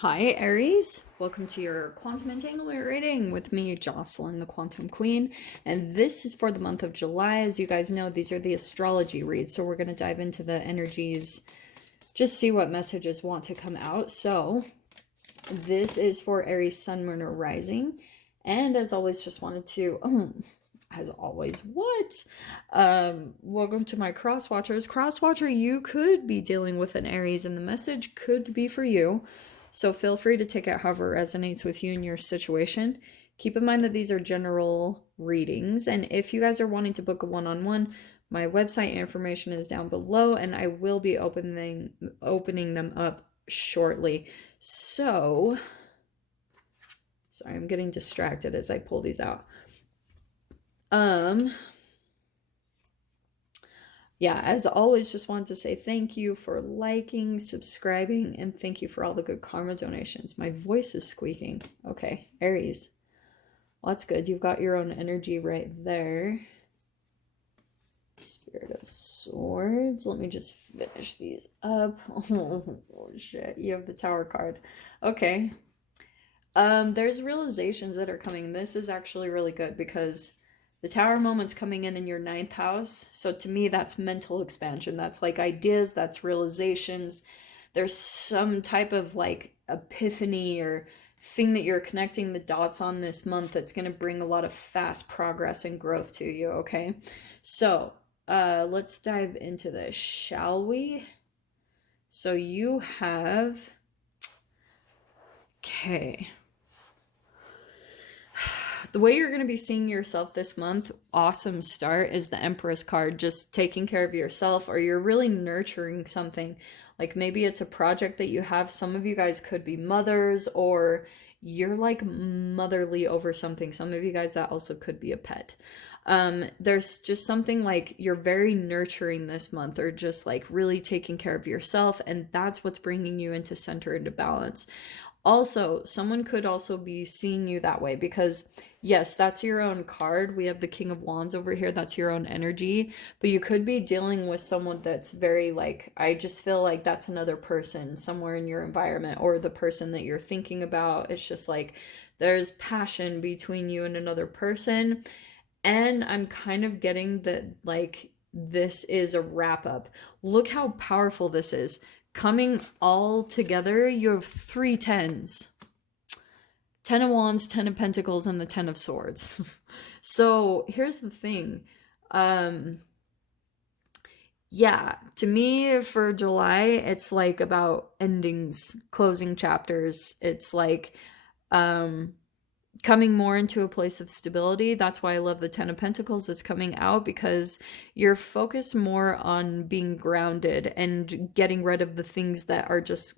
Hi, Aries. Welcome to your quantum entanglement reading with me, Jocelyn, the Quantum Queen. And this is for the month of July. As you guys know, these are the astrology reads. So we're going to dive into the energies, just see what messages want to come out. So this is for Aries, Sun, Moon, or Rising. And as always, just wanted to, as always, welcome to my cross watchers. Cross watcher, you could be dealing with an Aries, and the message could be for you. So feel free to take it however resonates with you in your situation. Keep in mind that these are general readings, and if you guys are wanting to book a one-on-one, my website information is down below, and I will be opening them up shortly. So, sorry, I'm getting distracted as I pull these out. Yeah, as always, just wanted to say thank you for liking, subscribing, and thank you for all the good karma donations. My voice is squeaking. Okay, Aries. Well, that's good. You've got your own energy right there. Spirit of Swords. Let me just finish these up. Oh, shit. You have the Tower card. Okay. There's realizations that are coming. This is actually really good because the Tower moment's coming in your ninth house. So to me, that's mental expansion. That's like ideas, that's realizations. There's some type of like epiphany or thing that you're connecting the dots on this month that's going to bring a lot of fast progress and growth to you, okay? So, let's dive into this, shall we? So you have... Okay. The way you're going to be seeing yourself this month, awesome start, is the Empress card. Just taking care of yourself, or you're really nurturing something. Like maybe it's a project that you have. Some of you guys could be mothers, or you're like motherly over something. Some of you guys, that also could be a pet. There's just something like you're very nurturing this month, or just like really taking care of yourself, and that's what's bringing you into center, into balance. Also, someone could also be seeing you that way because, yes, that's your own card. We have the King of Wands over here. That's your own energy. But you could be dealing with someone that's very like, I just feel like that's another person somewhere in your environment, or the person that you're thinking about. It's just like there's passion between you and another person. And I'm kind of getting that like this is a wrap up. Look how powerful this is. Coming all together, you have three tens. 10 of Wands, 10 of Pentacles, and the 10 of Swords. So here's the thing. Yeah, to me for July, it's like about endings, closing chapters. It's like coming more into a place of stability. That's why I love the 10 of Pentacles that's coming out, because you're focused more on being grounded and getting rid of the things that are just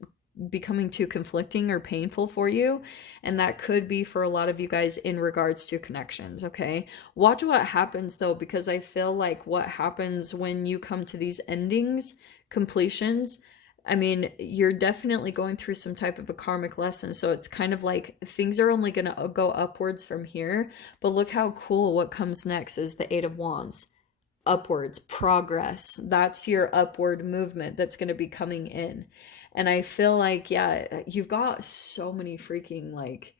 becoming too conflicting or painful for you. And that could be for a lot of you guys in regards to connections, okay? Watch what happens though, because I feel like what happens when you come to these endings, completions, I mean, you're definitely going through some type of a karmic lesson. So it's kind of like things are only going to go upwards from here. But look how cool what comes next is the Eight of Wands. Upwards, progress. That's your upward movement that's going to be coming in. And I feel like, yeah, you've got so many freaking like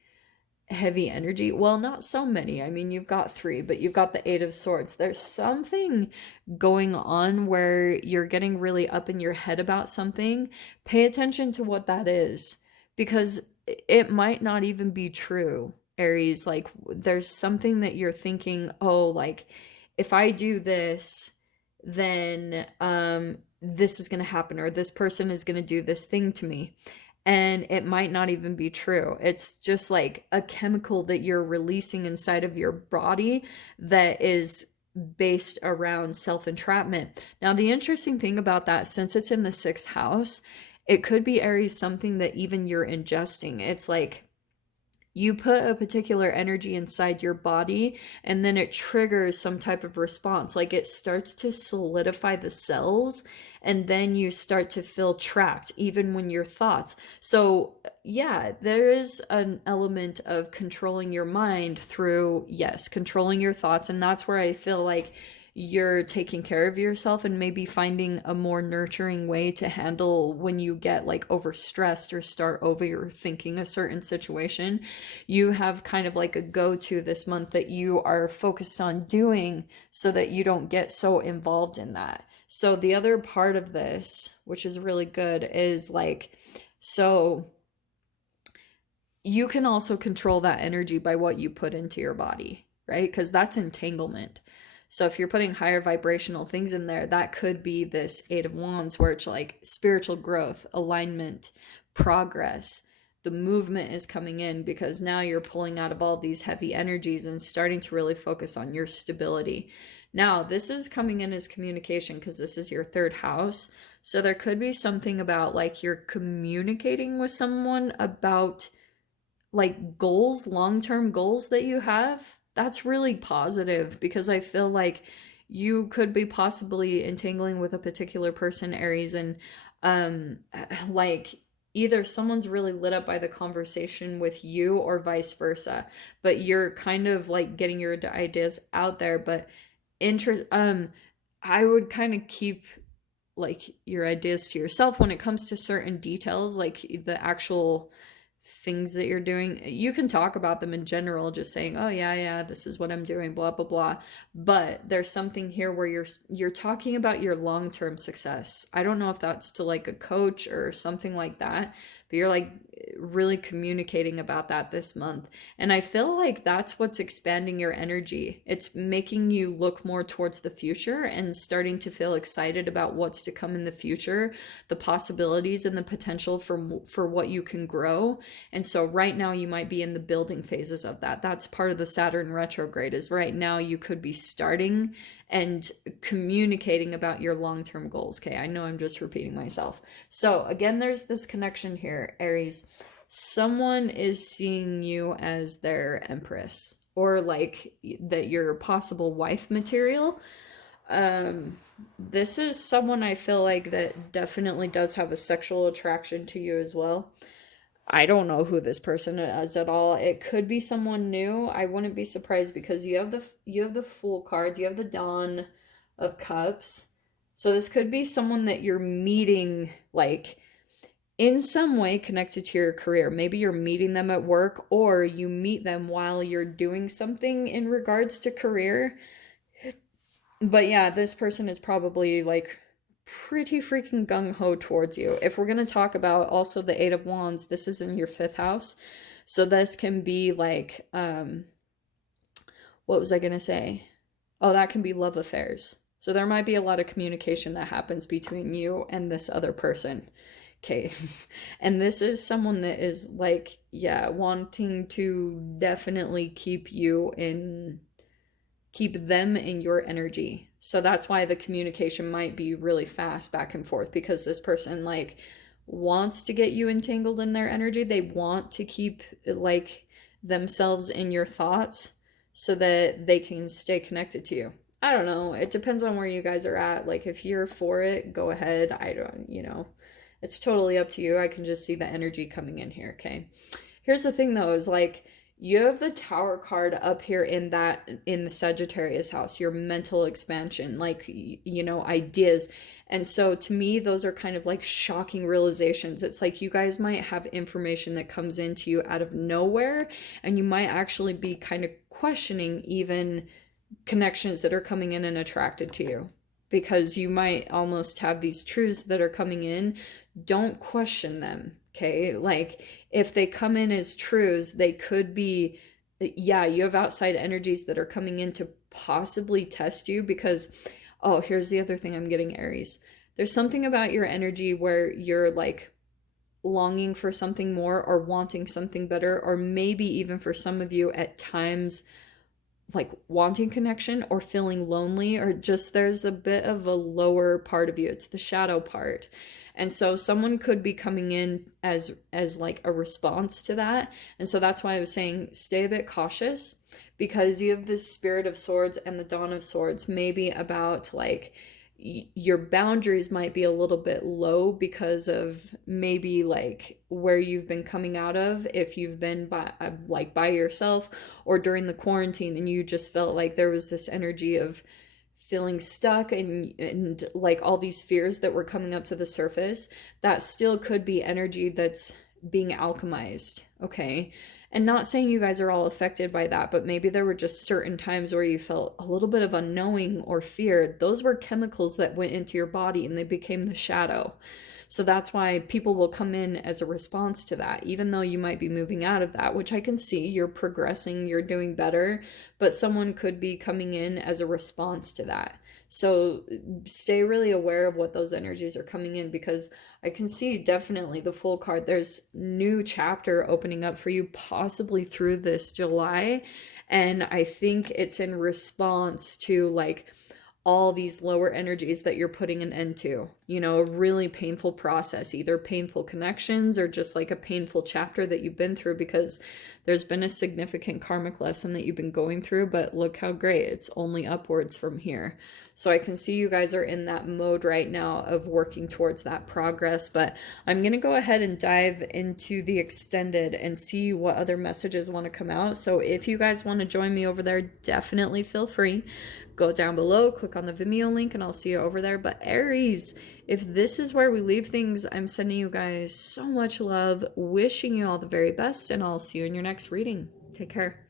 heavy energy. Well, not so many. I mean, you've got three, but you've got the Eight of Swords. There's something going on where you're getting really up in your head about something. Pay attention to what that is, because it might not even be true, Aries. Like, there's something that you're thinking, oh, like, if I do this, then this is going to happen, or this person is going to do this thing to me, and it might not even be true. It's just like a chemical that you're releasing inside of your body that is based around self-entrapment. Now, the interesting thing about that, since it's in the sixth house, it could be, Aries, something that even you're ingesting. It's like you put a particular energy inside your body, and then it triggers some type of response. Like it starts to solidify the cells, and then you start to feel trapped even when your thoughts. So yeah, there is an element of controlling your mind through, yes, controlling your thoughts. And that's where I feel like you're taking care of yourself and maybe finding a more nurturing way to handle when you get like overstressed or start overthinking a certain situation. You have kind of like a go-to this month that you are focused on doing so that you don't get so involved in that. So the other part of this, which is really good, is like, so you can also control that energy by what you put into your body, right? Because that's entanglement. So if you're putting higher vibrational things in there, that could be this Eight of Wands where it's like spiritual growth, alignment, progress. The movement is coming in because now you're pulling out of all these heavy energies and starting to really focus on your stability. Now, this is coming in as communication because this is your third house. So there could be something about like you're communicating with someone about like goals, long-term goals that you have. That's really positive because I feel like you could be possibly entangling with a particular person, Aries, and um like either someone's really lit up by the conversation with you or vice versa, but you're kind of like getting your ideas out there. But interest I would kind of keep like your ideas to yourself when it comes to certain details, like the actual things that you're doing. You can talk about them in general, just saying, oh yeah, this is what I'm doing, blah blah blah. But there's something here where you're talking about your long-term success. I don't know if that's to like a coach or something like that, but you're like really communicating about that this month. And I feel like that's what's expanding your energy. It's making you look more towards the future and starting to feel excited about what's to come in the future, the possibilities and the potential for what you can grow. And so right now you might be in the building phases of that. That's part of the Saturn retrograde, is right now you could be starting and communicating about your long-term goals. Okay, I know I'm just repeating myself. So again, there's this connection here, Aries. Someone is seeing you as their empress, or like that you're possible wife material. This is someone I feel like that definitely does have a sexual attraction to you as well. I don't know who this person is at all. It could be someone new. I wouldn't be surprised because you have the Fool card, you have the Dawn of Cups. So this could be someone that you're meeting like in some way connected to your career. Maybe you're meeting them at work or you meet them while you're doing something in regards to career. But yeah, this person is probably like pretty freaking gung-ho towards you. If we're going to talk about also the Eight of Wands, this is in your fifth house. So this can be like, what was I going to say? Oh, that can be love affairs. So there might be a lot of communication that happens between you and this other person. Okay. And this is someone that is like, yeah, wanting to definitely keep them in your energy. So that's why the communication might be really fast back and forth, because this person like wants to get you entangled in their energy. They want to keep like themselves in your thoughts so that they can stay connected to you. I don't know. It depends on where you guys are at. Like if you're for it, go ahead. I don't. It's totally up to you. I can just see the energy coming in here, okay? Here's the thing though, is like you have the Tower card up here in the Sagittarius house, your mental expansion, like ideas. And so to me, those are kind of like shocking realizations. It's like you guys might have information that comes into you out of nowhere, and you might actually be kind of questioning even connections that are coming in and attracted to you, because you might almost have these truths that are coming in. Don't question them, okay? Like if they come in as truths, they could be, yeah, you have outside energies that are coming in to possibly test you. Because oh, here's the other thing I'm getting, Aries. There's something about your energy where you're like longing for something more or wanting something better, or maybe even for some of you at times like wanting connection or feeling lonely, or just there's a bit of a lower part of you. It's the shadow part. And so someone could be coming in as like a response to that. And so that's why I was saying stay a bit cautious, because you have this Spirit of Swords and the Dawn of Swords, maybe about like your boundaries might be a little bit low because of maybe like where you've been coming out of, if you've been by yourself or during the quarantine, and you just felt like there was this energy of feeling stuck and like all these fears that were coming up to the surface, that still could be energy that's being alchemized, okay? And not saying you guys are all affected by that, but maybe there were just certain times where you felt a little bit of unknowing or fear. Those were chemicals that went into your body and they became the shadow. So that's why people will come in as a response to that, even though you might be moving out of that, which I can see you're progressing, you're doing better, but someone could be coming in as a response to that. So stay really aware of what those energies are coming in, because I can see definitely the Fool card. There's new chapter opening up for you, possibly through this July. And I think it's in response to like all these lower energies that you're putting an end to. You know, a really painful process, either painful connections or just like a painful chapter that you've been through, because there's been a significant karmic lesson that you've been going through, but look how great, it's only upwards from here. So I can see you guys are in that mode right now of working towards that progress, but I'm going to go ahead and dive into the extended and see what other messages want to come out. So if you guys want to join me over there, definitely feel free. Go down below, click on the Vimeo link, and I'll see you over there. But Aries, if this is where we leave things, I'm sending you guys so much love, wishing you all the very best, and I'll see you in your next reading. Take care.